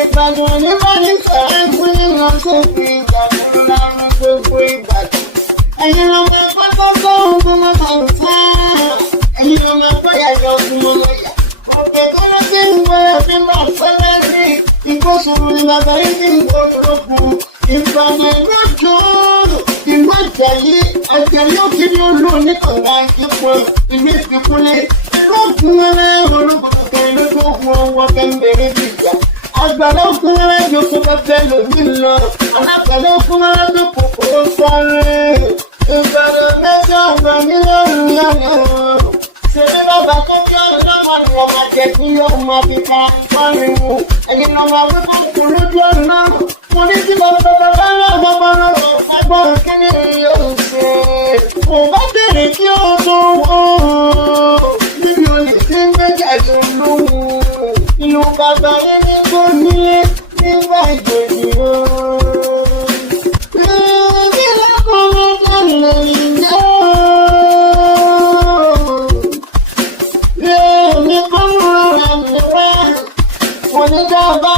Ìbàdàn ní báyìí sọ̀rọ̀ fún ìwọ̀n tó fi ìbàdàn lárùn gbogbo Ìbàdàn. Ẹ̀yin ọmọ ẹgbẹ́ tó tó ogun mọ́ta ìfẹ́. Ẹ̀yin ọmọ ẹgbẹ́ yàyọ̀ ogun mọ́ta yà. Ọ̀gbẹ̀ tó ló ti ń wọ ẹbí máa fẹ́lẹ́ rí. Ìgbésùn ní bàbá yìí ti ń gbọ́dọ̀ kù. Ìbàdàn ló jòòrò. Ìwé ìjẹ̀yí àjẹ̀yí òkè ni ó lò ní ọ̀la ìpò ìwé ìfikúnlẹ̀. Ìlú òkun ẹlẹ́ olóko kọ̀ọ̀kan ìlú tó kún ọwọ́ kẹ́ńbẹ̀rẹ̀ ìjà. Àgbàdo fún ẹlẹ́jọ́ tó bá fẹ́ lòmí lọ. Alápàdé fún ẹlẹ́jọ́ kòkòrò sáré. Ìbàdàn mẹ́jọ ọ̀gbà mílíọ̀nù lánàá. Ṣèlú bàbá tó bí ọdún náà máa ń wọ̀ máa jẹ́ kí yóò máa fi ká pariwo. Ẹ̀yin náà máa wí fún kò lójú ọ̀nà. Mo ní kí bàbá bá rà bàbá rà ẹgbọ́n kí ni yóò ṣe. Kò bá bèrè kí ó tó wọ́. Níbi olè tí ń gbé jáde lóhùn. Ìlú bàbá yẹn ní kò nílé nígbà ìjòyè o. Kí lọ́kùnrin kan lè yẹ o. Ní kò múra mi wá. Mo ní dábàá